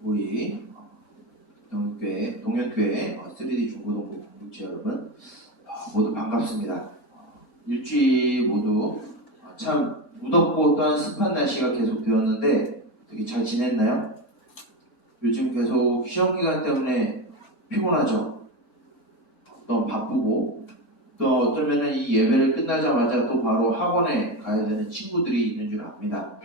우리 동현교회 3D 중고등부 공동체 여러분 모두 반갑습니다. 일주일 모두 참 무덥고 또한 습한 날씨가 계속 되었는데 되게 잘 지냈나요? 요즘 계속 시험 기간 때문에 피곤하죠? 또 바쁘고 또 어쩌면 이 예배를 끝나자마자 또 바로 학원에 가야 되는 친구들이 있는 줄 압니다.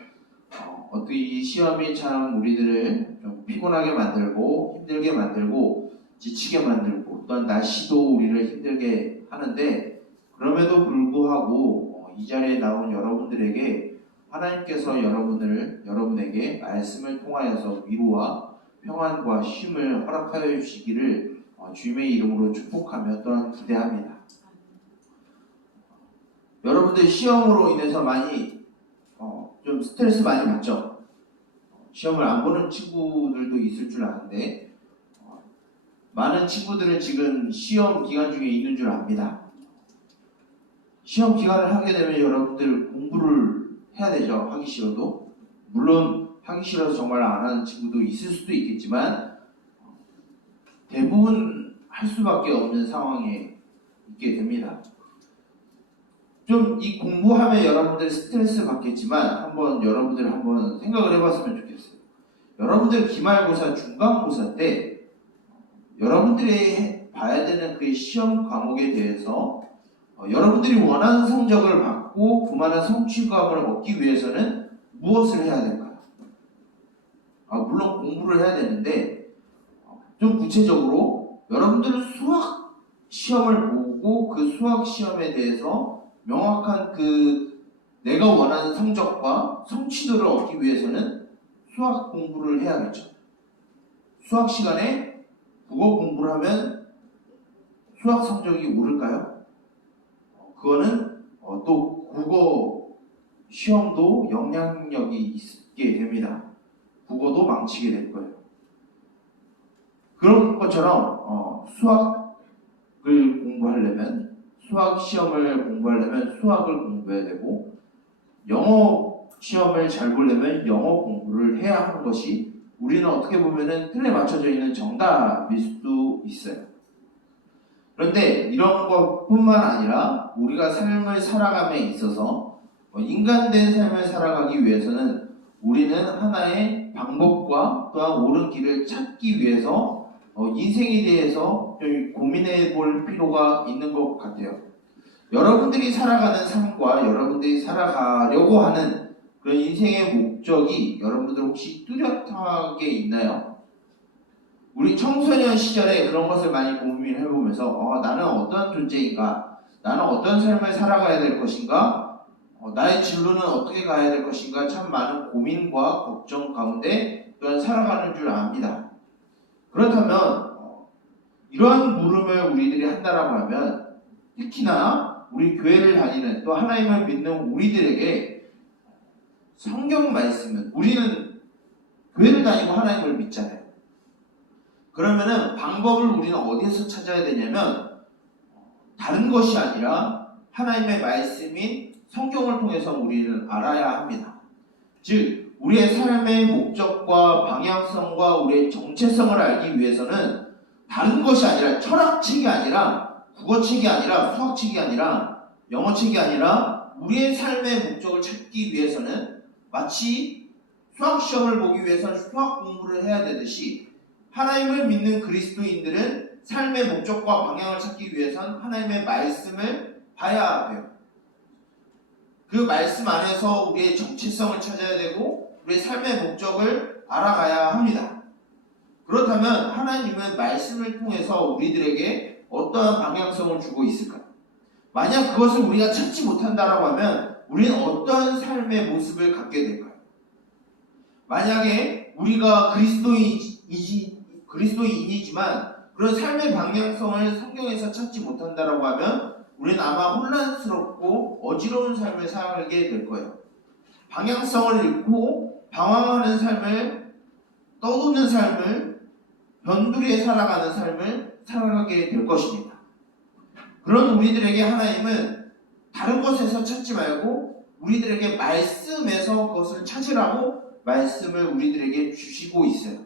어떻게 이 시험이 참 우리들을 좀 피곤하게 만들고 힘들게 만들고 지치게 만들고 또한 날씨도 우리를 힘들게 하는데 그럼에도 불구하고 이 자리에 나온 여러분들에게 하나님께서 여러분에게 말씀을 통하여서 위로와 평안과 쉼을 허락하여 주시기를 주님의 이름으로 축복하며 또한 기대합니다. 여러분들 시험으로 인해서 많이 좀 스트레스 많이 받죠? 시험을 안 보는 친구들도 있을 줄 아는데 많은 친구들은 지금 시험 기간 중에 있는 줄 압니다. 시험 기간을 하게 되면 여러분들 공부를 해야 되죠. 하기 싫어도. 물론 하기 싫어서 정말 안 하는 친구도 있을 수도 있겠지만 대부분 할 수밖에 없는 상황에 있게 됩니다. 좀 이 공부하면 여러분들 스트레스 받겠지만 여러분들 한번 생각을 해봤으면 좋겠어요. 여러분들 기말고사, 중간고사 때 여러분들이 봐야 되는 그 시험 과목에 대해서 여러분들이 원하는 성적을 받고 그만한 성취감을 얻기 위해서는 무엇을 해야 될까요? 물론 공부를 해야 되는데 좀 구체적으로 여러분들은 수학 시험을 보고 그 수학 시험에 대해서 명확한 내가 원하는 성적과 성취도를 얻기 위해서는 수학 공부를 해야겠죠. 수학 시간에 국어 공부를 하면 수학 성적이 오를까요? 그거는 또 국어 시험도 영향력이 있게 됩니다. 국어도 망치게 될 거예요. 그런 것처럼 수학을 공부하려면 수학 시험을 공부하려면 수학을 공부해야 되고 영어 시험을 잘 보려면 영어 공부를 해야 하는 것이 우리는 어떻게 보면은 틀에 맞춰져 있는 정답일 수도 있어요. 그런데 이런 것뿐만 아니라 우리가 삶을 살아감에 있어서 인간된 삶을 살아가기 위해서는 우리는 하나의 방법과 또한 옳은 길을 찾기 위해서 인생에 대해서 좀 고민해 볼 필요가 있는 것 같아요. 여러분들이 살아가는 삶과 여러분들이 살아가려고 하는 그런 인생의 목적이 여러분들 혹시 뚜렷하게 있나요? 우리 청소년 시절에 그런 것을 많이 고민해보면서 나는 어떤 존재인가? 나는 어떤 삶을 살아가야 될 것인가? 나의 진로는 어떻게 가야 될 것인가? 참 많은 고민과 걱정 가운데 또한 살아가는 줄 압니다. 그렇다면 이러한 물음을 우리들이 한다라고 하면 특히나 우리 교회를 다니는 또 하나님을 믿는 우리들에게 성경 말씀은 우리는 교회를 다니고 하나님을 믿잖아요. 그러면은 방법을 우리는 어디에서 찾아야 되냐면 다른 것이 아니라 하나님의 말씀인 성경을 통해서 우리는 알아야 합니다. 즉 우리의 삶의 목적과 방향성과 우리의 정체성을 알기 위해서는 다른 것이 아니라 철학책이 아니라 국어책이 아니라 수학책이 아니라 영어책이 아니라 우리의 삶의 목적을 찾기 위해서는 마치 수학시험을 보기 위해서는 수학 공부를 해야 되듯이 하나님을 믿는 그리스도인들은 삶의 목적과 방향을 찾기 위해서는 하나님의 말씀을 봐야 돼요. 그 말씀 안에서 우리의 정체성을 찾아야 되고 우리의 삶의 목적을 알아가야 합니다. 그렇다면 하나님은 말씀을 통해서 우리들에게 어떠한 방향성을 주고 있을까요? 만약 그것을 우리가 찾지 못한다라고 하면 우리는 어떠한 삶의 모습을 갖게 될까요? 만약에 우리가 그리스도인이지만 그런 삶의 방향성을 성경에서 찾지 못한다라고 하면 우리는 아마 혼란스럽고 어지러운 삶을 살게 될 거예요. 방향성을 잃고 방황하는 삶을, 떠도는 삶을, 변두리에 살아가는 삶을 살아가게 될 것입니다. 그런 우리들에게 하나님은 다른 것에서 찾지 말고 우리들에게 말씀에서 그것을 찾으라고 말씀을 우리들에게 주시고 있어요.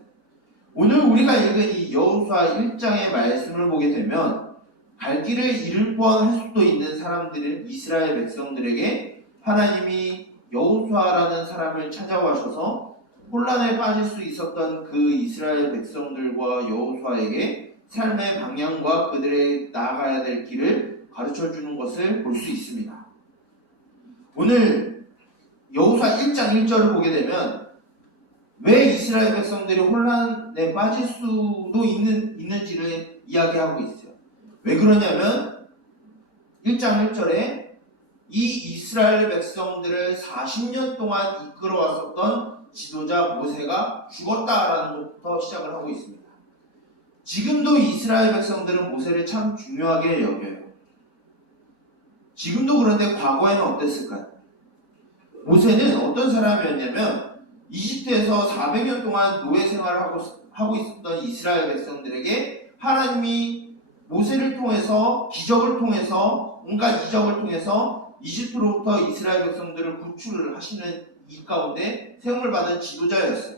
오늘 우리가 읽은 이 여호수아 1장의 말씀을 보게 되면 갈 길을 잃을 뻔할 수도 있는 사람들은 이스라엘 백성들에게 하나님이 여호수아라는 사람을 찾아와셔서 혼란에 빠질 수 있었던 그 이스라엘 백성들과 여호수아에게 삶의 방향과 그들의 나아가야 될 길을 가르쳐 주는 것을 볼 수 있습니다. 오늘 여호수아 1장 1절을 보게 되면 왜 이스라엘 백성들이 혼란에 빠질 수도 있는지를 이야기하고 있어요. 왜 그러냐면 1장 1절에 이 이스라엘 백성들을 40년 동안 이끌어왔었던 지도자 모세가 죽었다라는 것부터 시작을 하고 있습니다. 지금도 이스라엘 백성들은 모세를 참 중요하게 여겨요. 지금도 그런데 과거에는 어땠을까요? 모세는 어떤 사람이었냐면 이집트에서 400년 동안 노예 생활을 하고 있었던 이스라엘 백성들에게 하나님이 모세를 통해서 기적을 통해서 온갖 이적을 통해서 이집트로부터 이스라엘 백성들을 구출을 하시는 이 가운데 세움을 받은 지도자였어요.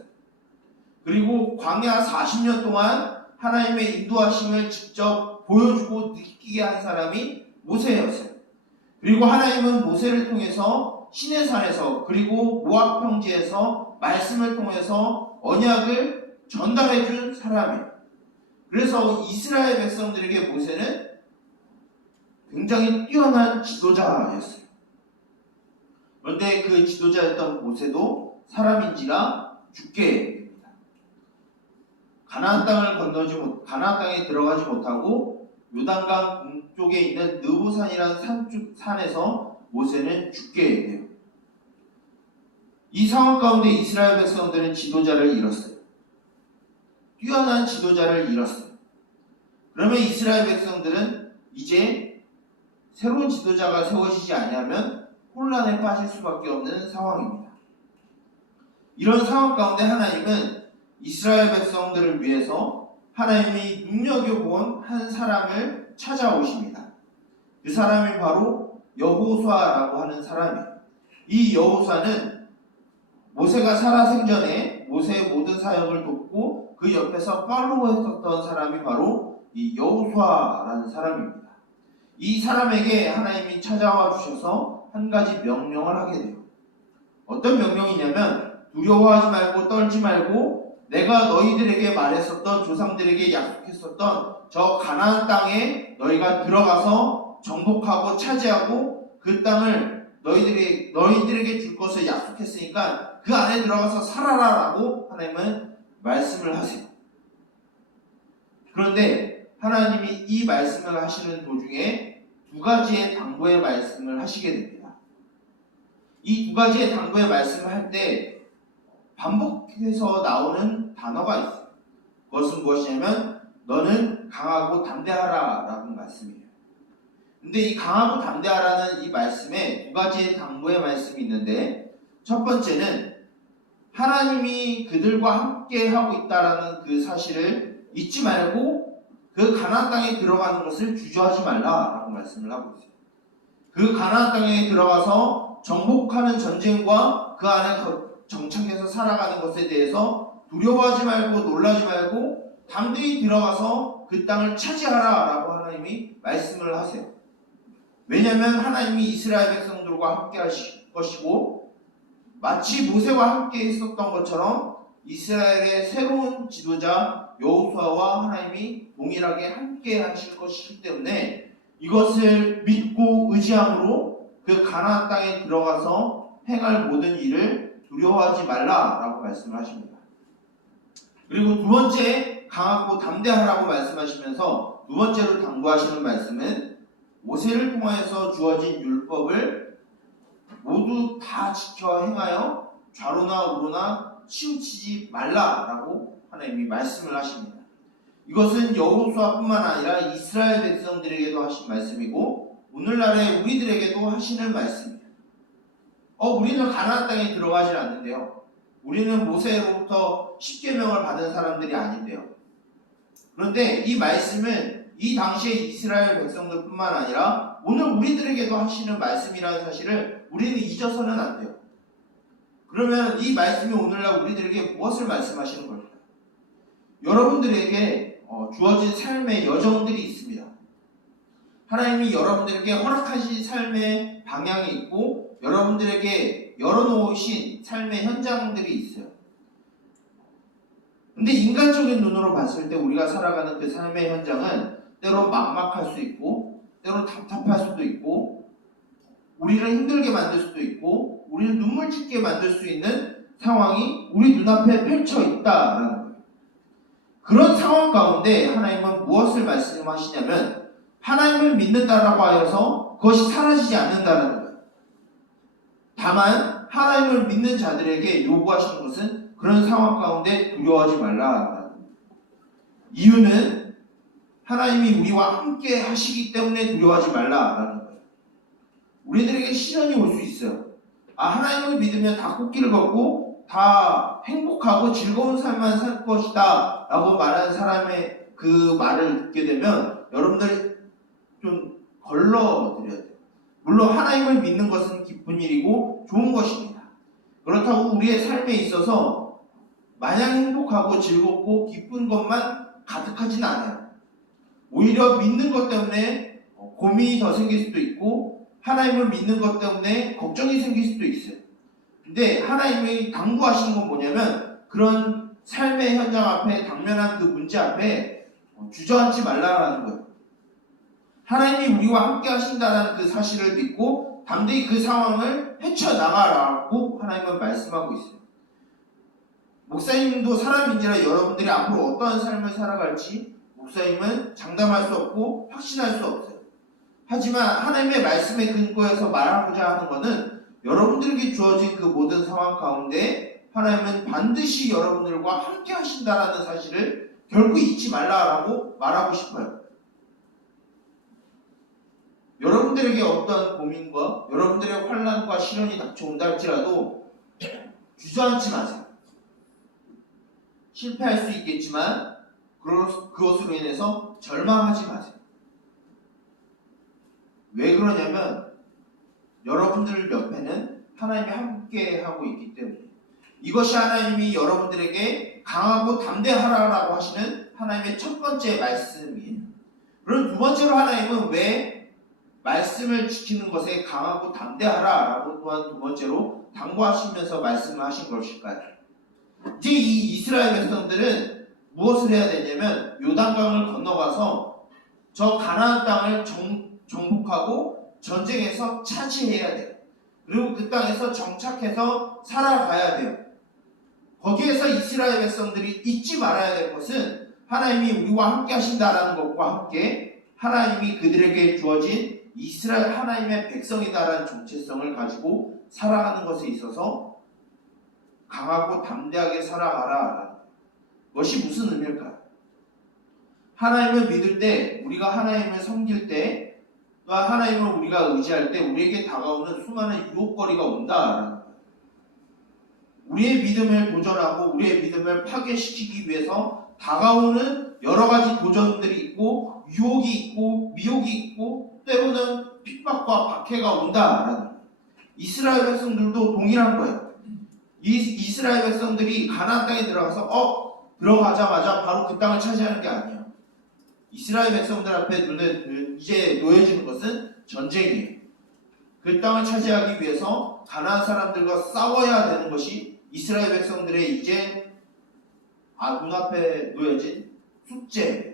그리고 광야 40년 동안 하나님의 인도하심을 직접 보여주고 느끼게 한 사람이 모세였어요. 그리고 하나님은 모세를 통해서 시내산에서 그리고 모압 평지에서 말씀을 통해서 언약을 전달해 준 사람이에요. 그래서 이스라엘 백성들에게 모세는 굉장히 뛰어난 지도자였어요. 그런데 그 지도자였던 모세도 사람인지라 죽게 됩니다. 가나안 땅에 들어가지 못하고 요단강 동쪽에 있는 느보산이라는 산에서 모세는 죽게 돼요. 이 상황 가운데 이스라엘 백성들은 지도자를 잃었어요. 뛰어난 지도자를 잃었어요. 그러면 이스라엘 백성들은 이제 새로운 지도자가 세워지지 않으면 혼란에 빠질 수밖에 없는 상황입니다. 이런 상황 가운데 하나님은 이스라엘 백성들을 위해서 하나님이 눈여겨본 한 사람을 찾아오십니다. 그 사람이 바로 여호수아라고 하는 사람이에요. 이 여호수아는 모세가 살아생전에 모세의 모든 사역을 돕고 그 옆에서 팔로우했었던 사람이 바로 이 여호수아라는 사람입니다. 이 사람에게 하나님이 찾아와 주셔서 한 가지 명령을 하게 돼요. 어떤 명령이냐면 두려워하지 말고 떨지 말고 내가 너희들에게 말했었던 조상들에게 약속했었던 저 가나안 땅에 너희가 들어가서 정복하고 차지하고 그 땅을 너희들에게 줄 것을 약속했으니까 그 안에 들어가서 살아라라고 하나님은 말씀을 하세요. 그런데 하나님이 이 말씀을 하시는 도중에 두 가지의 당부의 말씀을 하시게 됩니다. 이 두 가지의 당부의 말씀을 할 때 반복해서 나오는 단어가 있어요. 그것은 무엇이냐면 너는 강하고 담대하라 라는 말씀이에요. 근데 이 강하고 담대하라는 이 말씀에 두 가지의 당부의 말씀이 있는데 첫 번째는 하나님이 그들과 함께 하고 있다라는 그 사실을 잊지 말고 그 가나안 땅에 들어가는 것을 주저하지 말라라고 말씀을 하고 있어요. 그 가나안 땅에 들어가서 정복하는 전쟁과 그 안에 정착해서 살아가는 것에 대해서 두려워하지 말고 놀라지 말고 담대히 들어가서 그 땅을 차지하라라고 하나님이 말씀을 하세요. 왜냐하면 하나님이 이스라엘 백성들과 함께 하실 것이고 마치 모세와 함께 있었던 것처럼 이스라엘의 새로운 지도자 여호수아와 하나님이 동일하게 함께 하실 것이기 때문에 이것을 믿고 의지함으로 그 가나안 땅에 들어가서 행할 모든 일을 두려워하지 말라라고 말씀을 하십니다. 그리고 두 번째 강하고 담대하라고 말씀하시면서 두 번째로 당부하시는 말씀은 모세를 통하여서 주어진 율법을 모두 다 지켜 행하여 좌로나 우로나 치우치지 말라라고 하나님이 말씀을 하십니다. 이것은 여호수아뿐만 아니라 이스라엘 백성들에게도 하신 말씀이고 오늘날의 우리들에게도 하시는 말씀입니다. 우리는 가나안 땅에 들어가질 않는데요. 우리는 모세로부터 십계명을 받은 사람들이 아닌데요. 그런데 이 말씀은 이 당시에 이스라엘 백성들뿐만 아니라 오늘 우리들에게도 하시는 말씀이라는 사실을 우리는 잊어서는 안 돼요. 그러면 이 말씀이 오늘날 우리들에게 무엇을 말씀하시는 걸까요? 여러분들에게 주어진 삶의 여정들이 있습니다. 하나님이 여러분들에게 허락하신 삶의 방향이 있고 여러분들에게 열어놓으신 삶의 현장들이 있어요. 근데 인간적인 눈으로 봤을 때 우리가 살아가는 그 삶의 현장은 때로 막막할 수 있고 때로 답답할 수도 있고 우리를 힘들게 만들 수도 있고 우리를 눈물 짓게 만들 수 있는 상황이 우리 눈앞에 펼쳐 있다라는 거예요. 그런 상황 가운데 하나님은 무엇을 말씀하시냐면 하나님을 믿는다라고 하여서 그것이 사라지지 않는다는 거예요. 다만 하나님을 믿는 자들에게 요구하시는 것은 그런 상황 가운데 두려워하지 말라. 이유는 하나님이 우리와 함께 하시기 때문에 두려워하지 말라라는 거예요. 우리들에게 시련이 올 수 있어요. 하나님을 믿으면 다 꽃길을 걷고 다 행복하고 즐거운 삶만 살 것이다 라고 말하는 사람의 그 말을 듣게 되면 여러분들 좀 걸러드려야 돼요. 물론 하나님을 믿는 것은 기쁜 일이고 좋은 것입니다. 그렇다고 우리의 삶에 있어서 마냥 행복하고 즐겁고 기쁜 것만 가득하진 않아요. 오히려 믿는 것 때문에 고민이 더 생길 수도 있고 하나님을 믿는 것 때문에 걱정이 생길 수도 있어요. 근데 하나님이 당부하시는 건 뭐냐면 그런 삶의 현장 앞에 당면한 그 문제 앞에 주저앉지 말라라는 거예요. 하나님이 우리와 함께 하신다는 그 사실을 믿고 담대히 그 상황을 헤쳐나가라고 하나님은 말씀하고 있어요. 목사님도 사람인지라 여러분들이 앞으로 어떠한 삶을 살아갈지 목사님은 장담할 수 없고 확신할 수 없어요. 하지만 하나님의 말씀의 근거에서 말하고자 하는 것은 여러분들에게 주어진 그 모든 상황 가운데 하나님은 반드시 여러분들과 함께 하신다라는 사실을 결코 잊지 말라라고 말하고 싶어요. 여러분들에게 어떤 고민과 여러분들의 환난과 시련이 닥쳐온다 할지라도 주저앉지 마세요. 실패할 수 있겠지만 그것으로 인해서 절망하지 마세요. 왜 그러냐면 여러분들 옆에는 하나님이 함께 하고 있기 때문에 이것이 하나님이 여러분들에게 강하고 담대하라고 하시는 하나님의 첫 번째 말씀이에요. 그럼 두 번째로 하나님은 왜 말씀을 지키는 것에 강하고 담대하라라고 또한 두 번째로 당부하시면서 말씀을 하신 것일까요? 이제 이 이스라엘 백성들은 무엇을 해야 되냐면 요단강을 건너가서 저 가나안 땅을 정복하고 전쟁에서 차지해야 돼요. 그리고 그 땅에서 정착해서 살아가야 돼요. 거기에서 이스라엘 백성들이 잊지 말아야 될 것은 하나님이 우리와 함께 하신다라는 것과 함께 하나님이 그들에게 주어진 이스라엘 하나님의 백성이다라는 정체성을 가지고 살아가는 것에 있어서 강하고 담대하게 살아가라. 그것이 무슨 의미일까요? 하나님을 믿을 때, 우리가 하나님을 섬길 때, 또한 하나님을 우리가 의지할 때 우리에게 다가오는 수많은 유혹거리가 온다. 우리의 믿음을 도전하고 우리의 믿음을 파괴시키기 위해서 다가오는 여러 가지 도전들이 있고 유혹이 있고 미혹이 있고 때로는 핍박과 박해가 온다라는 이스라엘 백성들도 동일한 거예요. 이스라엘 백성들이 가나안 땅에 들어가서 들어가자마자 바로 그 땅을 차지하는 게 아니에요. 이스라엘 백성들 앞에 눈에 이제 놓여지는 것은 전쟁이에요. 그 땅을 차지하기 위해서 가나안 사람들과 싸워야 되는 것이 이스라엘 백성들의 이제 눈앞에 놓여진 숙제예요.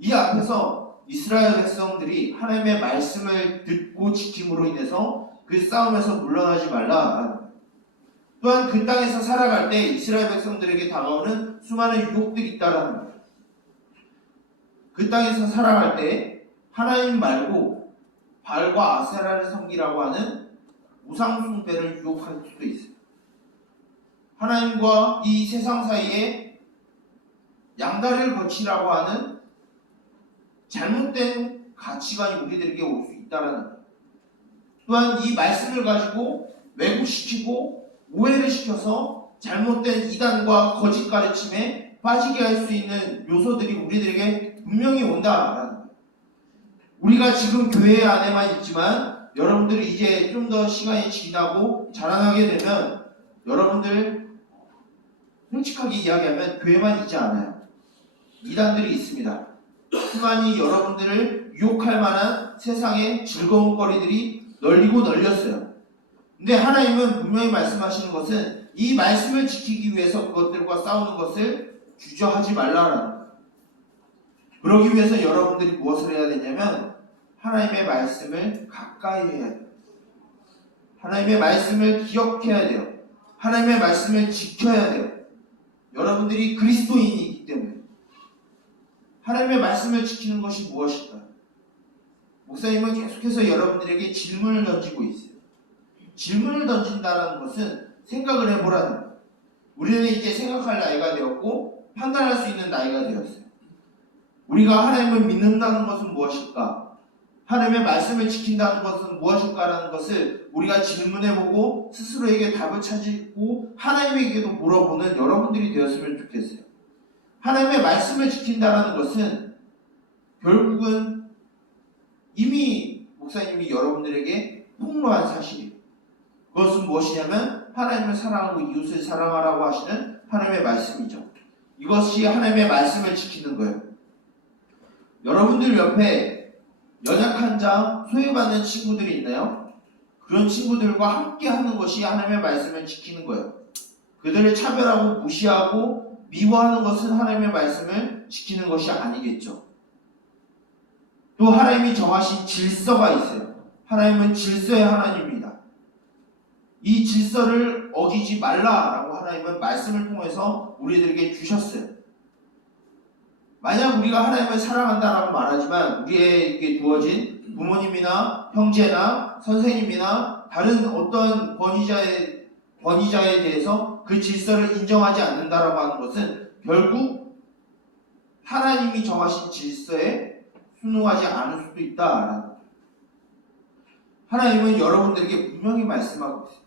이 앞에서 이스라엘 백성들이 하나님의 말씀을 듣고 지킴으로 인해서 그 싸움에서 물러나지 말라. 또한 그 땅에서 살아갈 때 이스라엘 백성들에게 다가오는 수많은 유혹들이 있다라는 거예요. 그 땅에서 살아갈 때 하나님 말고 발과 아세라를 섬기라고 하는 우상 숭배를 유혹할 수도 있어요. 하나님과 이 세상 사이에 양다리를 거치라고 하는 잘못된 가치관이 우리들에게 올 수 있다라는 거예요. 또한 이 말씀을 가지고 왜곡시키고 오해를 시켜서 잘못된 이단과 거짓 가르침에 빠지게 할 수 있는 요소들이 우리들에게 분명히 온다라는 거예요. 우리가 지금 교회 안에만 있지만 여러분들이 이제 좀 더 시간이 지나고 자라나게 되면 여러분들 솔직하게 이야기하면 교회만 있지 않아요. 이단들이 있습니다. 수많이 여러분들을 유혹할 만한 세상의 즐거운 거리들이 널리고 널렸어요. 근데 하나님은 분명히 말씀하시는 것은 이 말씀을 지키기 위해서 그것들과 싸우는 것을 주저하지 말라라는 거예요. 그러기 위해서 여러분들이 무엇을 해야 되냐면 하나님의 말씀을 가까이 해야 돼요. 하나님의 말씀을 기억해야 돼요. 하나님의 말씀을 지켜야 돼요. 여러분들이 그리스도인이기 때문에. 하나님의 말씀을 지키는 것이 무엇일까요? 목사님은 계속해서 여러분들에게 질문을 던지고 있어요. 질문을 던진다는 것은 생각을 해보라는 거예요. 우리는 이제 생각할 나이가 되었고 판단할 수 있는 나이가 되었어요. 우리가 하나님을 믿는다는 것은 무엇일까? 하나님의 말씀을 지킨다는 것은 무엇일까라는 것을 우리가 질문해보고 스스로에게 답을 찾고 하나님에게도 물어보는 여러분들이 되었으면 좋겠어요. 하나님의 말씀을 지킨다는 것은 결국은 이미 목사님이 여러분들에게 폭로한 사실이에요. 그것은 무엇이냐면 하나님을 사랑하고 이웃을 사랑하라고 하시는 하나님의 말씀이죠. 이것이 하나님의 말씀을 지키는 거예요. 여러분들 옆에 연약한 자, 소외받는 친구들이 있나요? 그런 친구들과 함께 하는 것이 하나님의 말씀을 지키는 거예요. 그들을 차별하고 무시하고 미워하는 것은 하나님의 말씀을 지키는 것이 아니겠죠. 또 하나님이 정하신 질서가 있어요. 하나님은 질서의 하나님입니다. 이 질서를 어기지 말라라고 하나님은 말씀을 통해서 우리들에게 주셨어요. 만약 우리가 하나님을 사랑한다라고 말하지만 우리에게 주어진 부모님이나 형제나 선생님이나 다른 어떤 권위자에 대해서 그 질서를 인정하지 않는다라고 하는 것은 결국 하나님이 정하신 질서에 순응하지 않을 수도 있다라는 거예요. 하나님은 여러분들에게 분명히 말씀하고 있어요.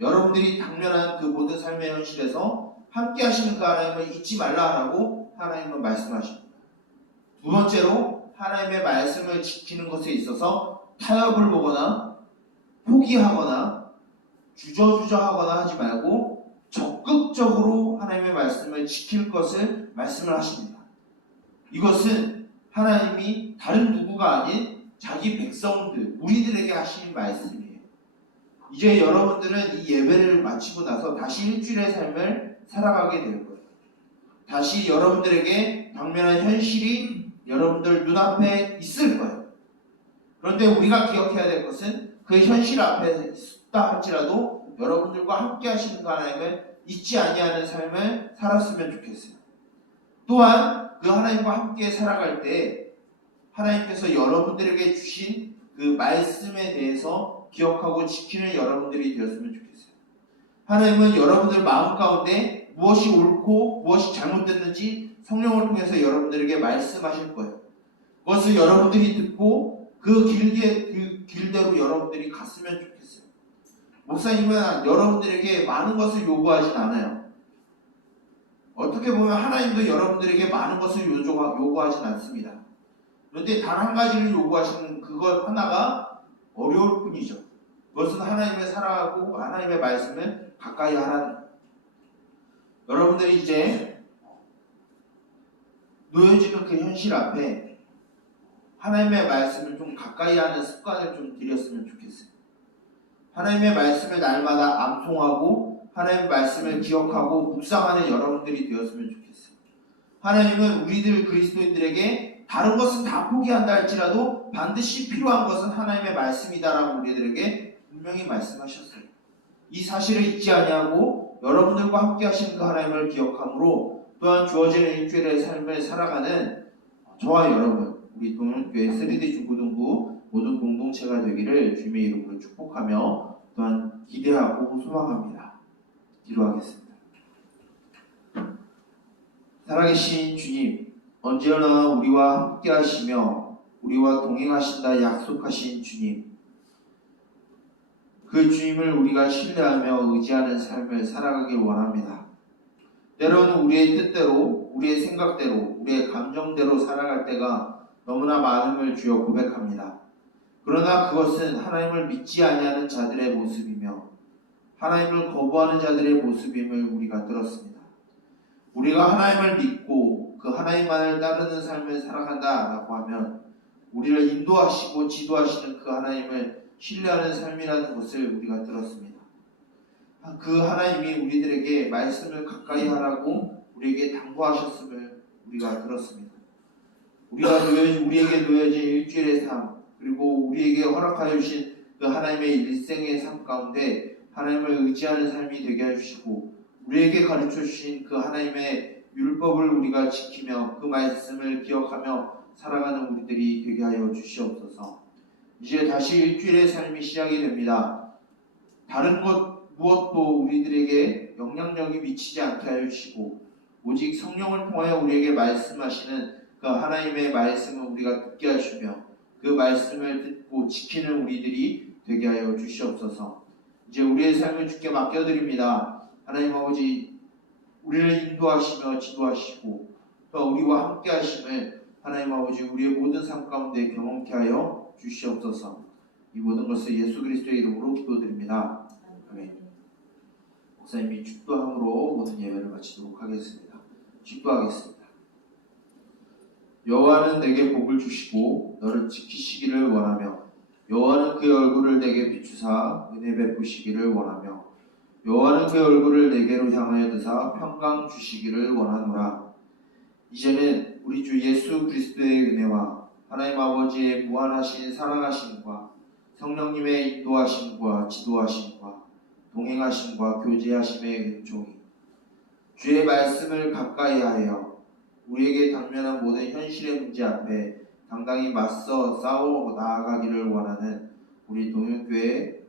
여러분들이 당면한 그 모든 삶의 현실에서 함께 하시는 그 하나님을 잊지 말라라고 하나님은 말씀하십니다. 두 번째로 하나님의 말씀을 지키는 것에 있어서 타협을 보거나 포기하거나 주저하거나 하지 말고 적극적으로 하나님의 말씀을 지킬 것을 말씀을 하십니다. 이것은 하나님이 다른 누구가 아닌 자기 백성들, 우리들에게 하시는 말씀이에요. 이제 여러분들은 이 예배를 마치고 나서 다시 일주일의 삶을 살아가게 될 거예요. 다시 여러분들에게 당면한 현실이 여러분들 눈앞에 있을 거예요. 그런데 우리가 기억해야 될 것은 그 현실 앞에 있다 할지라도 여러분들과 함께 하시는 그 하나님을 잊지 아니하는 삶을 살았으면 좋겠어요. 또한 그 하나님과 함께 살아갈 때 하나님께서 여러분들에게 주신 그 말씀에 대해서 기억하고 지키는 여러분들이 되었으면 좋겠어요. 하나님은 여러분들 마음 가운데 무엇이 옳고 무엇이 잘못됐는지 성령을 통해서 여러분들에게 말씀하실 거예요. 그것을 여러분들이 듣고 그 길대로 여러분들이 갔으면 좋겠어요. 목사님은 여러분들에게 많은 것을 요구하진 않아요. 어떻게 보면 하나님도 여러분들에게 많은 것을 요구하진 않습니다. 그런데 단 한 가지를 요구하시는 그것 하나가 어려울 뿐이죠. 그것은 하나님을 사랑하고 하나님의 말씀을 가까이 하라는 거예요. 여러분들이 이제 놓여지는 그 현실 앞에 하나님의 말씀을 좀 가까이 하는 습관을 좀 들였으면 좋겠어요. 하나님의 말씀을 날마다 암송하고 하나님의 말씀을 기억하고 묵상하는 여러분들이 되었으면 좋겠어요. 하나님은 우리들 그리스도인들에게 다른 것은 다 포기한다 할지라도 반드시 필요한 것은 하나님의 말씀이다라고 우리들에게 분명히 말씀하셨어요. 이 사실을 잊지 아니하고 여러분들과 함께 하신 그 하나님을 기억함으로 또한 주어지는 일주일의 삶을 살아가는 저와 여러분, 우리 동문교회 3D 중고등부 모든 공동체가 되기를 주님의 이름으로 축복하며 또한 기대하고 소망합니다. 기도하겠습니다. 살아계신 주님, 언제나 우리와 함께 하시며 우리와 동행하신다 약속하신 주님, 그 주님을 우리가 신뢰하며 의지하는 삶을 살아가길 원합니다. 때로는 우리의 뜻대로, 우리의 생각대로, 우리의 감정대로 살아갈 때가 너무나 많음을 주여 고백합니다. 그러나 그것은 하나님을 믿지 아니하는 자들의 모습이며 하나님을 거부하는 자들의 모습임을 우리가 들었습니다. 들었습니다. 우리가 하나님을 믿고 그 하나님만을 따르는 삶을 살아간다라고 하면 우리를 인도하시고 지도하시는 그 하나님을 신뢰하는 삶이라는 것을 우리가 들었습니다. 그 하나님이 우리들에게 말씀을 가까이 하라고 우리에게 당부하셨음을 우리가 들었습니다. 우리에게 놓여진 일주일의 삶, 그리고 우리에게 허락하여 주신 그 하나님의 일생의 삶 가운데 하나님을 의지하는 삶이 되게 해주시고, 우리에게 가르쳐 주신 그 하나님의 율법을 우리가 지키며 그 말씀을 기억하며 살아가는 우리들이 되게 하여 주시옵소서. 이제 다시 일주일의 삶이 시작이 됩니다. 다른 것 무엇도 우리들에게 영향력이 미치지 않게 하여 주시고, 오직 성령을 통하여 우리에게 말씀하시는 그 하나님의 말씀을 우리가 듣게 하시며 그 말씀을 듣고 지키는 우리들이 되게 하여 주시옵소서. 이제 우리의 삶을 주께 맡겨드립니다. 하나님 아버지, 우리를 인도하시며 지도하시고 또 우리와 함께 하심을 하나님 아버지 우리의 모든 삶 가운데 경험케 하여 주시옵소서. 이 모든 것을 예수 그리스도의 이름으로 기도드립니다. 아멘. 목사님이 축도함으로 모든 예배를 마치도록 하겠습니다. 축도하겠습니다. 여호와는 내게 복을 주시고 너를 지키시기를 원하며, 여호와는 그의 얼굴을 내게 비추사 은혜 베푸시기를 원하며, 여호와는 그의 얼굴을 내게로 향하여 드사 평강 주시기를 원하노라. 이제는 우리 주 예수 그리스도의 은혜와 하나님 아버지의 무한하신 사랑하심과 성령님의 인도하심과 지도하심과 동행하심과 교제하심의 은총이 주의 말씀을 가까이 하여 우리에게 당면한 모든 현실의 문제 앞에 당당히 맞서 싸워 나아가기를 원하는 우리 동역교회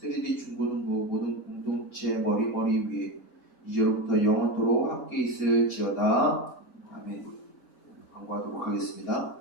3D 중고등부 모든 공동체 머리 위에 이제로부터 영원토록 함께 있을지어다. 아멘. 광고하도록 하겠습니다.